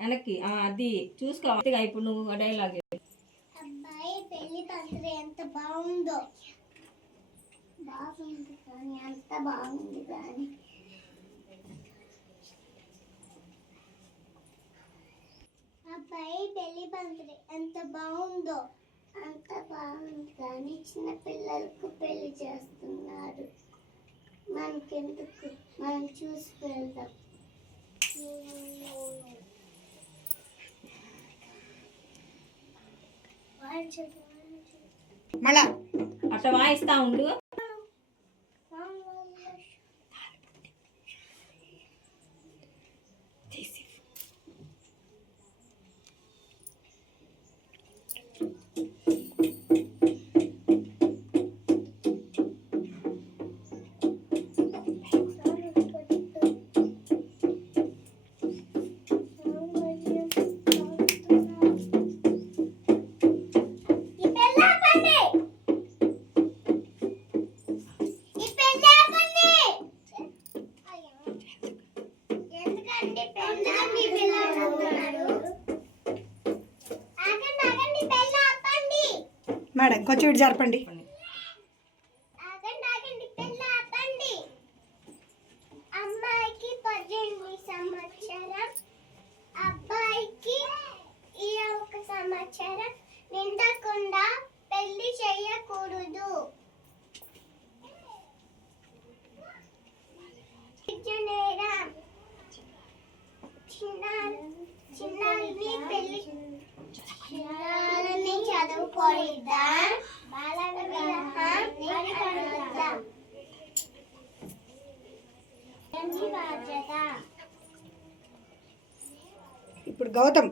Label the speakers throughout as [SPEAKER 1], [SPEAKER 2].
[SPEAKER 1] వెనక్కి. అది చూసుకోవాలి ఇప్పుడు నువ్వు డైలాగ్
[SPEAKER 2] అబ్బాయి పెళ్ళి తండ్రి ఎంత బాగుందో. బాగుంది కానీ అంత బాగుంది కానీ. అబ్బాయి పెళ్ళి పంతులు ఎంత బాగుందో. అంత బాగుంది కానీ చిన్న పిల్లలకు పెళ్ళి చేస్తున్నారు. మనకెందుకు? మనం చూసి వెళ్దాం.
[SPEAKER 3] మళ్ళా.
[SPEAKER 1] అట్లా వాయిస్తా ఉండు.
[SPEAKER 3] మేడం కొంచెం ఇటు జరపండి.
[SPEAKER 2] అమ్మాయికి పద్దెనిమిది సంవత్సరం. చిన్నారిని పెళ్ళి చిన్నారిని చదువుకోయిద్దా బాల వివాహం
[SPEAKER 3] ఇప్పుడు గౌతమ్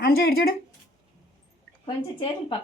[SPEAKER 3] అంజయ్ చూడు.
[SPEAKER 1] கொஞ்சம் சேரல் பக்கம்